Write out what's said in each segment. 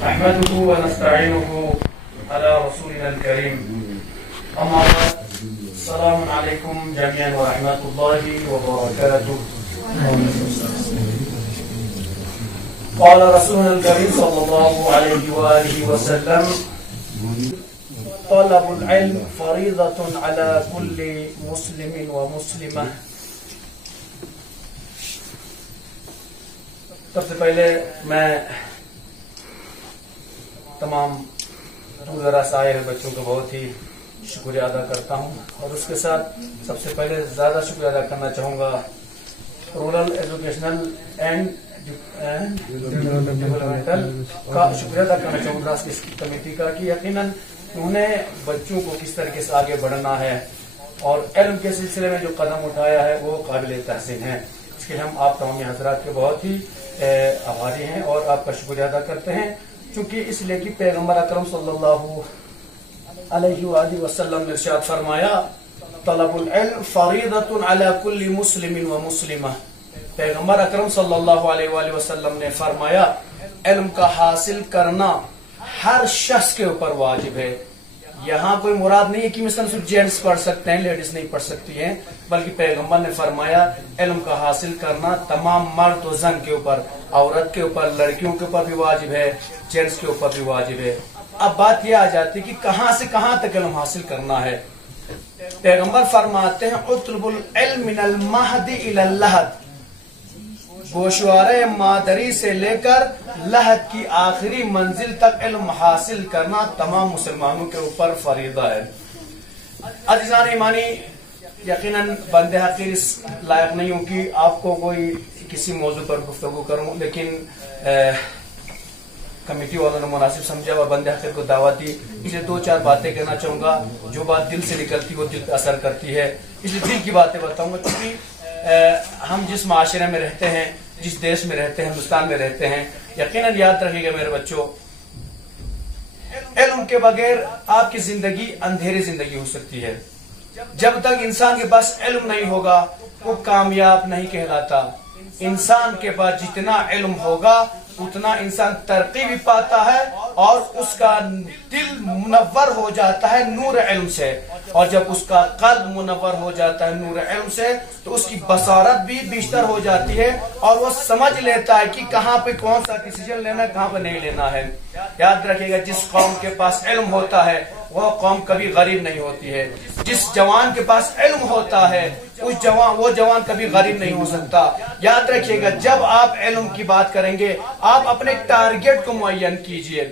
نحمده ونستعينه على رسولنا الكريم. أما بعد، السلام عليكم جميعا ورحمة الله وبركاته. قال رسولنا الكريم صلى الله عليه وآله وسلم: طلب العلم فريضة على كل مسلم ومسلمة. سب سے پہلے میں تمام دور دراز آئے ہوئے بچوں کا بہت ہی شکریہ ادا کرتا ہوں، اور اس کے ساتھ سب سے پہلے زیادہ شکریہ ادا کرنا چاہوں گا رورل ایجوکیشنل اینڈ ڈیولپمنٹل کا شکریہ ادا کرنا چاہوں گا اس کمیٹی کا، کہ یقیناً انہوں نے بچوں کو کس طریقے سے آگے بڑھنا ہے اور علم کے سلسلے میں جو قدم اٹھایا ہے وہ قابل تحسین ہے. اس کے لیے ہم آپ تمام حضرات کے بہت ہی آبھاری ہیں اور آپ کا شکریہ ادا کرتے ہیں، چونکہ اس لیے کہ پیغمبر اکرم صلی اللہ علیہ وآلہ وسلم نے ارشاد فرمایا: طلب العلم فریضۃ علی کل مسلم و مسلمہ. پیغمبر اکرم صلی اللہ علیہ وآلہ وسلم نے فرمایا علم کا حاصل کرنا ہر شخص کے اوپر واجب ہے. یہاں کوئی مراد نہیں ہے کہ مثلا صرف جینٹس پڑھ سکتے ہیں، لیڈیز نہیں پڑھ سکتی ہیں، بلکہ پیغمبر نے فرمایا علم کا حاصل کرنا تمام مرد و زن کے اوپر، عورت کے اوپر، لڑکیوں کے اوپر بھی واجب ہے، جینٹس کے اوپر بھی واجب ہے. اب بات یہ آ جاتی ہے کہ کہاں سے کہاں تک علم حاصل کرنا ہے. پیغمبر فرماتے ہیں: اطلب العلم من المہد الی اللحد. گوشوارے مادری سے لے کر لحد کی آخری منزل تک علم حاصل کرنا تمام مسلمانوں کے اوپر فریضہ ہے. عزیزان ایمانی، یقیناً بندے حقیر اس لائق نہیں ہوں کہ آپ کو کوئی کسی موضوع پر گفتگو کروں، لیکن کمیٹی والوں نے مناسب سمجھا اور بندے حقیر کو دعوت دی، اس لیے دو چار باتیں کہنا چاہوں گا. جو بات دل سے نکلتی وہ دل پہ اثر کرتی ہے، اس لیے دل کی باتیں بتاؤں گا. کیونکہ ہم جس معاشرے میں رہتے ہیں، جس دیش میں رہتے ہیں، ہندوستان میں رہتے ہیں، یقیناً یاد رکھیے گا میرے بچوں، علم کے بغیر آپ کی زندگی اندھیری زندگی ہو سکتی ہے. جب تک انسان کے پاس علم نہیں ہوگا وہ کامیاب نہیں کہلاتا. انسان کے پاس جتنا علم ہوگا اتنا انسان ترقی بھی پاتا ہے اور اس کا دل منور ہو جاتا ہے نور علم سے، اور جب اس کا قلب منور ہو جاتا ہے نور علم سے تو اس کی بصارت بھی بیشتر ہو جاتی ہے اور وہ سمجھ لیتا ہے کہ کہاں پہ کون سا ڈیسیجن لینا ہے، کہاں پہ نہیں لینا ہے. یاد رکھیے گا، جس قوم کے پاس علم ہوتا ہے وہ قوم کبھی غریب نہیں ہوتی ہے. جس جوان کے پاس علم ہوتا ہے وہ جوان کبھی غریب نہیں ہو سکتا. یاد رکھیے گا، جب آپ علم کی بات کریں گے آپ اپنے ٹارگٹ کو معین کیجئے.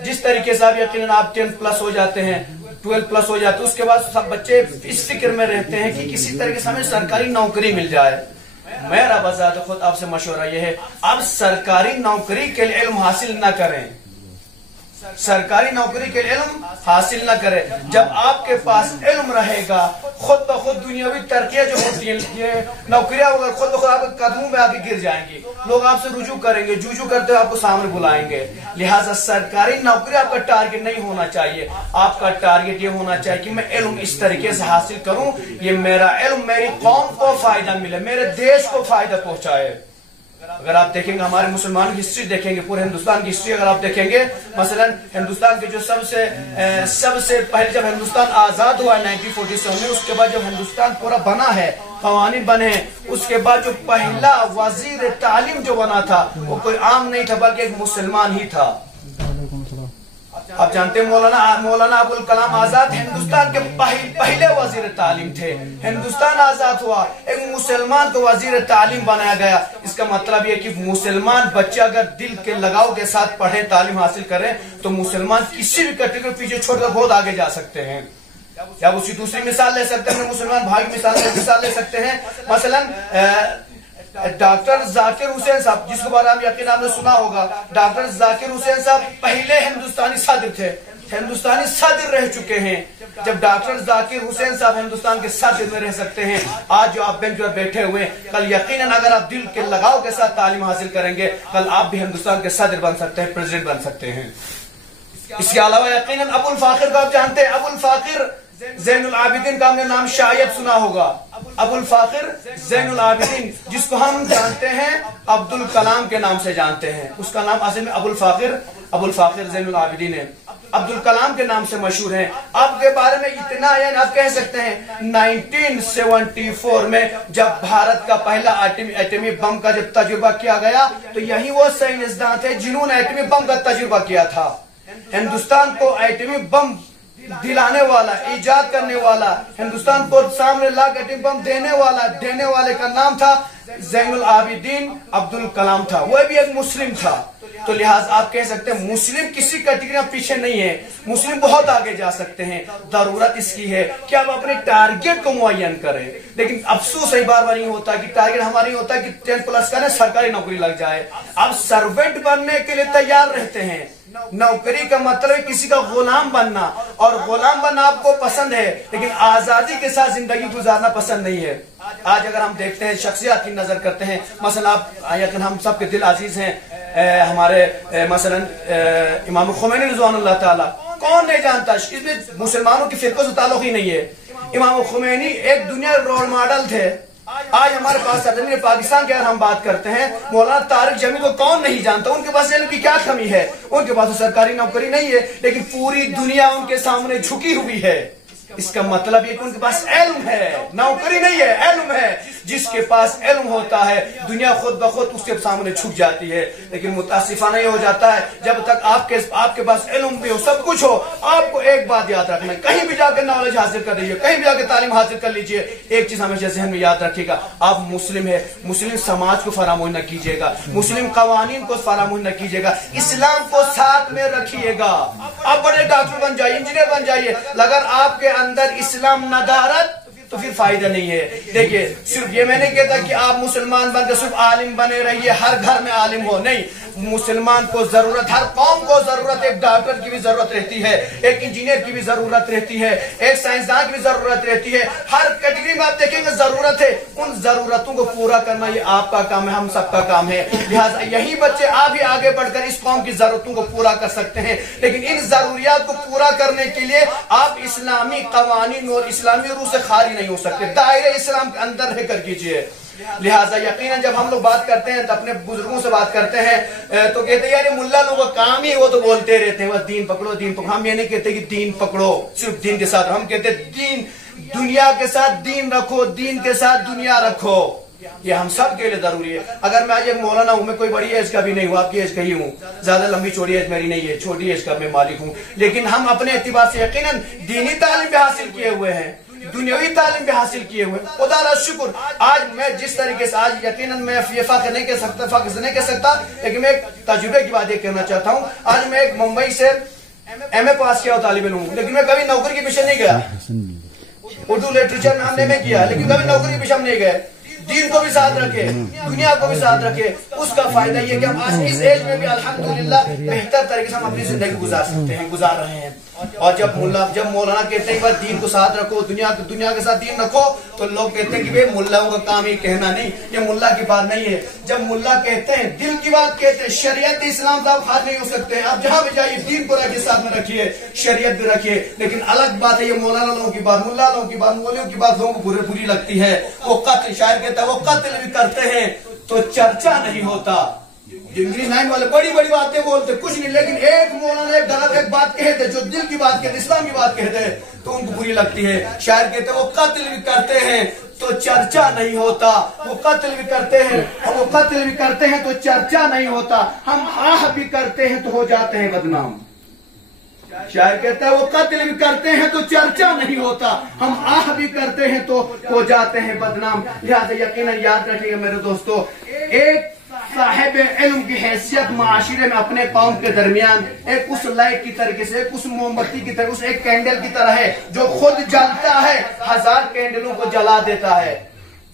جس طریقے سے آپ یقیناً آپ 10 پلس ہو جاتے ہیں، 12 پلس ہو جاتے ہیں، اس کے بعد سب بچے اس فکر میں رہتے ہیں کہ کسی طریقے سے ہمیں سرکاری نوکری مل جائے. میرا بذات خود آپ سے مشورہ یہ ہے، اب سرکاری نوکری کے لیے علم حاصل نہ کریں، سرکاری نوکری کے علم حاصل نہ کرے. جب آپ کے پاس علم رہے گا خود بخود دنیاوی ترقیاں جو ہوتی ہیں، یہ نوکریاں خود بخود آپ کے قدموں میں آگے گر جائیں گی. لوگ آپ سے رجوع کریں گے، جوجو کرتے ہوئے آپ کو سامنے بلائیں گے. لہٰذا سرکاری نوکری آپ کا ٹارگٹ نہیں ہونا چاہیے. آپ کا ٹارگٹ یہ ہونا چاہیے کہ میں علم اس طریقے سے حاصل کروں یہ میرا علم میری قوم کو فائدہ ملے، میرے دیش کو فائدہ پہنچائے. اگر آپ دیکھیں گے ہمارے مسلمان کی ہسٹری دیکھیں گے، پورے ہندوستان کی ہسٹری اگر آپ دیکھیں گے، مثلا ہندوستان کے جو سب سے پہلے جب ہندوستان آزاد ہوا 1947 میں، اس کے بعد جب ہندوستان پورا بنا ہے، قوانین بنے ہیں، اس کے بعد جو پہلا وزیر تعلیم جو بنا تھا وہ کوئی عام نہیں تھا بلکہ ایک مسلمان ہی تھا. آپ جانتے ہیں مولانا ابوالکلام آزاد ہندوستان کے پہلے وزیر تعلیم تھے. ہندوستان آزاد ہوا، ایک مسلمان کو وزیر تعلیم بنایا گیا. اس کا مطلب یہ کہ مسلمان بچے اگر دل کے لگاؤ کے ساتھ پڑھیں، تعلیم حاصل کریں تو مسلمان کسی بھی کٹری کو پیچھے چھوڑ کر بہت آگے جا سکتے ہیں. یا اسی دوسری مثال لے سکتے ہیں، مسلمان بھائی مثال لے سکتے ہیں. مثلا ڈاکٹر ذاکر حسین صاحب، جس کے بارے میں یقین آپ نے سنا ہوگا، ڈاکٹر ذاکر حسین صاحب پہلے ہندوستانی صدر تھے، ہندوستانی صدر رہ چکے ہیں. جب ڈاکٹر ذاکر حسین صاحب ہندوستان کے صدر میں رہ سکتے ہیں، آج جو آپ بینچ پر بیٹھے ہوئے، کل یقیناً اگر آپ دل کے لگاؤ کے ساتھ تعلیم حاصل کریں گے کل آپ بھی ہندوستان کے صدر بن سکتے ہیں، پریزیڈنٹ بن سکتے ہیں. اس کے علاوہ یقیناً ابو الفاخر کو آپ جانتے ہیں، ابو الفاخر زین العابدین کا ہم نے نام شاید سنا ہوگا. ابو الفاخر زین العابدین، جس کو ہم جانتے ہیں عبد الکلام کے نام سے جانتے ہیں، اس کا نام اصل میں ابو الفاخر زین العابدین ہے، عبد الکلام کے نام سے مشہور ہیں۔ آپ کے بارے میں اتنا یعنی آپ کہہ سکتے ہیں 1974 میں جب بھارت کا پہلا ایٹمی بم کا جب تجربہ کیا گیا تو یہی وہ سائنسداں تھے جنہوں نے ایٹمی بم کا تجربہ کیا تھا۔ ہندوستان کو ایٹمی بم دلانے والا، ایجاد کرنے والا، ہندوستان کو سامنے لا کے ایٹمی بم دینے والے کا نام تھا زین العابدین عبد الکلام تھا، وہ بھی ایک مسلم تھا۔ تو لہٰذا آپ کہہ سکتے ہیں مسلم کسی کیٹیگری میں پیچھے نہیں ہے، مسلم بہت آگے جا سکتے ہیں۔ ضرورت اس کی ہے کہ آپ اپنے ٹارگٹ کو معین کریں، لیکن افسوس ہے بار نہیں ہوتا کہ ٹارگٹ ہمارا نہیں ہوتا کہ 10+ کریں سرکاری نوکری لگ جائے۔ آپ سروینٹ بننے کے لیے تیار رہتے ہیں، نوکری کا مطلب ہے کسی کا غلام بننا، اور غلام بننا آپ کو پسند ہے لیکن آزادی کے ساتھ زندگی گزارنا پسند نہیں ہے۔ آج اگر ہم دیکھتے ہیں شخصیات کی نظر کرتے ہیں، مثلا ہم سب کے دل عزیز ہیں ہمارے مثلا امام خمینی رضوان اللہ تعالیٰ، کون نہیں جانتا، اس میں مسلمانوں کی فرقوں سے تعلق ہی نہیں ہے۔ امام خمینی ایک دنیا رول ماڈل تھے۔ آج ہمارے پاس سرزمین پاکستان کی اگر ہم بات کرتے ہیں، مولانا طارق جمیل کو کون نہیں جانتا، ان کے پاس علم کی کیا کمی ہے، ان کے پاس تو سرکاری نوکری نہیں ہے لیکن پوری دنیا ان کے سامنے جھکی ہوئی ہے۔ اس کا مطلب یہ کہ ان کے پاس علم ہے، نوکری نہیں ہے، علم ہے۔ جس کے پاس علم ہوتا ہے دنیا خود بخود اس کے سامنے جھک جاتی ہے، لیکن متاسفانہ یہ ہو جاتا ہے جب تک آپ کے پاس علم بھی ہو، سب کچھ ہو، آپ کو ایک بات یاد رکھنا ہے، کہیں بھی جا کے نالج حاصل کر لیجیے، کہیں بھی جا کے تعلیم حاصل کر لیجیے، ایک چیز ہمیشہ ذہن میں یاد رکھیے گا، آپ مسلم ہیں، مسلم سماج کو فراموش نہ کیجیے گا، مسلم قوانین کو فراموش نہ کیجیے گا، اسلام کو ساتھ میں رکھیے گا۔ آپ بڑے ڈاکٹر بن جائیے، انجینئر بن جائیے، اگر آپ کے اندر اسلام ندارت تو پھر فائدہ نہیں ہے۔ دیکھیے صرف یہ میں نہیں کہتا کہ آپ مسلمان بن کے صرف عالم بنے رہیے، ہر گھر میں عالم ہو، نہیں، مسلمان کو ضرورت، ہر قوم کو ضرورت، ایک ڈاکٹر کی بھی ضرورت رہتی ہے، ایک انجینئر کی بھی ضرورت رہتی ہے، ایک سائنسدان کی بھی ضرورت رہتی ہے، ہر کیٹیگری میں آپ دیکھیں گے ضرورت ہے۔ ان ضرورتوں کو پورا کرنا یہ آپ کا کام ہے، ہم سب کا کام ہے، لہٰذا یہی بچے آپ ہی آگے بڑھ کر اس قوم کی ضرورتوں کو پورا کر سکتے ہیں، لیکن ان ضروریات کو پورا کرنے کے لیے آپ اسلامی قوانین اور اسلامی روح سے خالی نہیں ہو سکتے، دائرہ اسلام کے اندر رہ کر کیجیے۔ لہٰذا یقیناً جب ہم لوگ بات کرتے ہیں تو اپنے بزرگوں سے بات کرتے ہیں تو کہتے ہیں یار ملا لوگوں کا کام ہی وہ تو بولتے رہتے ہیں بس دین پکڑو دین پکڑو۔ ہم یہ نہیں کہتے کہ دین پکڑو صرف دین کے ساتھ، ہم کہتے ہیں دین دنیا کے ساتھ دین رکھو، دین کے ساتھ دنیا رکھو، یہ ہم سب کے لیے ضروری ہے۔ اگر میں آج ایک مولانا ہوں، میں کوئی بڑی ایج کا بھی نہیں ہوں، آپ کی ایج کا ہی ہوں، زیادہ لمبی چوڑی ایج میری نہیں ہے، چھوٹی ایج کا میں مالک ہوں، لیکن ہم اپنے اعتبار سے یقیناً دینی تعلیم بھی حاصل کیے ہوئے ہیں، دنیاوی تعلیم بھی حاصل کیے ہوئے، خدا کا شکر۔ آج میں جس طریقے سے آج یقیناً میں یہ فخر نہیں کہہ سکتا لیکن میں ایک تجربے کی بات یہ کہنا چاہتا ہوں۔ آج میں ایک ممبئی سے ایم اے پاس کیا ہوں، طالب علم ہوں، لیکن میں کبھی نوکری کے پیچھے نہیں گیا، اردو لٹریچر میں ہم نے کیا لیکن کبھی نوکری کے پیچھے ہم نہیں گئے۔ دین کو بھی ساتھ رکھے، دنیا کو بھی ساتھ رکھے، اس کا فائدہ یہ کہ ہم آج اس ایج میں بھی الحمدللہ بہتر طریقے سے ہم اپنی زندگی گزار سکتے ہیں، گزار رہے ہیں۔ اور جب مولانا کہتے ہیں کہ دین کو ساتھ رکھو، دنیا کے ساتھ دین رکھو، تو لوگ کہتے ہیں کہ بھئی ملاؤں کا کام ہی کہنا نہیں، یہ ملا کی بات نہیں ہے۔ جب ملا کہتے ہیں دل کی بات کہتے ہیں، شریعت اسلام سے آپ خارج نہیں ہو سکتے ہیں، آپ جہاں بھی جائیے دین کو رکھیے، ساتھ میں رکھیے، شریعت بھی رکھیے، لیکن الگ بات ہے یہ مولانا لوگوں کی بات، ملا لوگوں کی بات، مولویوں کی بات لوگوں کو بری لگتی ہے۔ وہ قتل، شاعر کہتا ہے وہ قتل بھی کرتے ہیں تو چرچا نہیں ہوتا۔ انگلش لائن والے بڑی باتیں بولتے کچھ نہیں، لیکن ایک مولانا ایک غلط ایک بات کہتے جو دل کی بات کہتے، اسلام کی بات کہتے تو ان کو بری لگتی ہے۔ شاعر کہتے ہیں وہ قتل بھی کرتے ہیں تو چرچا نہیں ہوتا، وہ قتل بھی کرتے ہیں تو چرچا نہیں ہوتا، ہم آہ بھی کرتے ہیں تو ہو جاتے ہیں بدنام۔ شاعر کہتا ہے وہ قتل بھی کرتے ہیں تو چرچا نہیں ہوتا، ہم آہ بھی کرتے ہیں تو ہو جاتے ہیں بدنام۔ لہذا یقیناً یاد رکھیے گا میرے دوستو، ایک صاحب علم کی حیثیت معاشرے میں اپنے قوم کے درمیان ایک اس لائٹ کی طریقے سے، ایک اس موم بتی کی طرح، اس ایک کینڈل کی طرح ہے جو خود جلتا ہے، 1000 کینڈلوں کو جلا دیتا ہے۔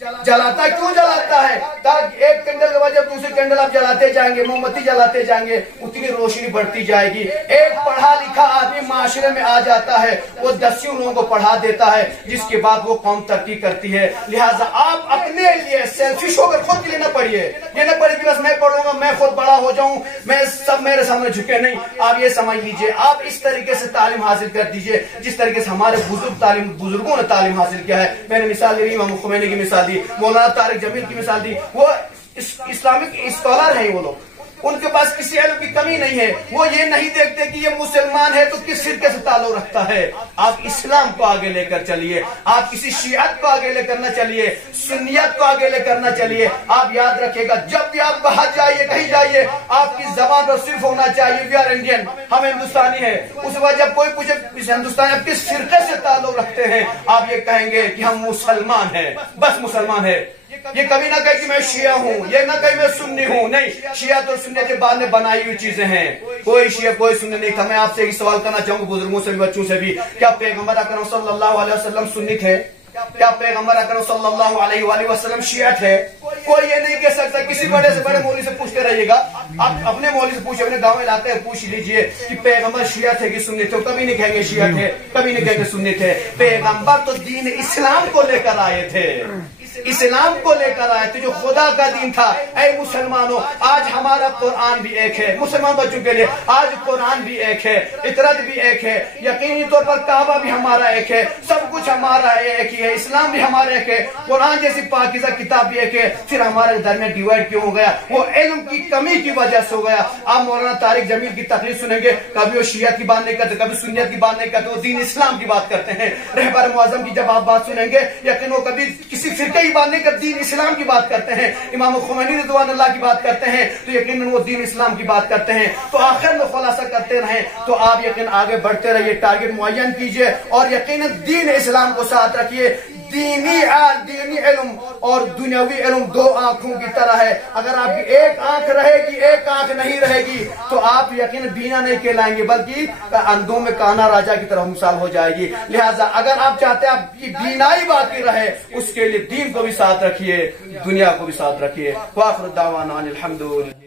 جلاتا ہے، کیوں جلاتا ہے؟ تاکہ ایک کینڈل کے بعد جب دوسری کینڈل آپ جلاتے جائیں گے، موم بتی جلاتے جائیں گے، اتنی روشنی بڑھتی جائے گی۔ ایک پڑھا لکھا آدمی معاشرے میں آ جاتا ہے، وہ 10 لوگوں کو پڑھا دیتا ہے، جس کے بعد وہ قوم ترقی کرتی ہے۔ لہٰذا آپ اپنے لیے سیلفش ہو کر خود کے لیے نہ پڑھیے، یہ نہ پڑھیے کہ بس میں پڑھوں گا، میں خود بڑا ہو جاؤں، میں سب میرے سامنے جھکے، نہیں۔ آپ یہ سمجھ لیجئے، آپ اس طریقے سے تعلیم حاصل کر دیجئے جس طریقے سے ہمارے بزرگوں نے تعلیم حاصل کیا ہے۔ میں نے مثال دی، امام خمینی کی مثال دی، مولانا طارق جمیل کی مثال دی، وہ اسلامک اسکالر ہیں، وہ لوگ، ان کے پاس کسی علم کی کمی نہیں ہے، وہ یہ نہیں دیکھتے کہ یہ مسلمان ہے تو کس فرقے سے تعلق رکھتا ہے۔ آپ اسلام کو آگے لے کر چلیے، آپ کسی شیعت کو آگے لے کر نہ چلیے، سنیت کو آگے لے کر نہ چلیے۔ آپ یاد رکھیے گا، جب بھی آپ باہر جائیے، کہیں جائیے، آپ کی زبان پر صرف ہونا چاہیے وی آر انڈین، ہم ہندوستانی ہیں۔ اس وقت جب کوئی پوچھے ہندوستانی آپ کس فرقے سے تعلق رکھتے ہیں، آپ یہ کہیں گے کہ ہم مسلمان ہیں، بس مسلمان ہے۔ یہ کبھی نہ کہے کہ میں شیعہ ہوں، یہ نہ کہے میں سنی ہوں، نہیں۔ شیعہ اور سنت بعد میں بنائی ہوئی چیزیں ہیں، کوئی شیعہ کوئی سنی نہیں تھا۔ میں آپ سے ایک سوال کرنا چاہوں گا، بزرگوں سے بھی، بچوں سے بھی، کیا پیغمبر اکرم صلی اللہ علیہ وسلم سنی تھے؟ کیا پیغمبر اکرم صلی اللہ علیہ وآلہ وسلم شیعہ تھے؟ کوئی یہ نہیں کہہ سکتا۔ کسی بڑے سے بڑے مولوی سے پوچھتے رہیے گا، آپ اپنے مولوی سے پوچھیں، اپنے گاؤں علاقے میں پوچھ لیجئے کہ پیغمبر شیعہ تھے کہ سنی تھے، کبھی نہیں کہیں گے شیعہ تھے، کبھی نہیں کہیں گے سنی تھے۔ پیغمبر تو دین اسلام کو لے کر آئے تھے، اسلام کو لے کر آئے تھے جو خدا کا دین تھا۔ اے مسلمانوں، آج ہمارا قرآن بھی ایک ہے، مسلمان بچوں کے لیے آج قرآن بھی ایک ہے، اقرت بھی ایک ہے، یقینی طور پر کعبہ بھی ہمارا ایک ہے، سب کچھ ہمارا ایک ہی ہے، اسلام بھی ہمارا ایک ہے، قرآن جیسی پاکیزہ کتاب بھی ایک ہے۔ پھر ہمارے درمیان ڈیوائڈ کیوں ہو گیا؟ وہ علم کی کمی کی وجہ سے ہو گیا۔ آپ مولانا طارق جمیل کی تقریر سنیں گے، کبھی وہ شیعہ کی بات نہیں کرتے، کبھی سنیت کی بات نہیں کرتے، وہ دین اسلام کی بات کرتے ہیں۔ رہبر معظم کی جب آپ بات سنیں گے، یقین وہ کبھی کسی فرقے کی بات نہیں کرتے، دین اسلام کی بات کرتے ہیں۔ امام خمینی رضوان اللہ کی بات کرتے ہیں تو یقیناً وہ دین اسلام کی بات کرتے ہیں۔ تو آخر میں خلاصہ کرتے رہیں تو آپ یقین آگے بڑھتے رہیے، ٹارگٹ معین کیجئے اور یقیناً دین اسلام کو ساتھ رکھیے۔ دینی علم اور دنیاوی علم دو آنکھوں کی طرح ہے، اگر آپ کی ایک آنکھ رہے گی، ایک آنکھ نہیں رہے گی تو آپ یقیناً بینا نہیں کہلائیں گے، بلکہ اندھوں میں کانا راجا کی طرح مثال ہو جائے گی۔ لہٰذا اگر آپ چاہتے ہیں آپ کی بینائی باقی رہے، اس کے لیے دین کو بھی ساتھ رکھیے، دنیا کو بھی ساتھ رکھیے۔ وآخر دعوانا الحمدللہ۔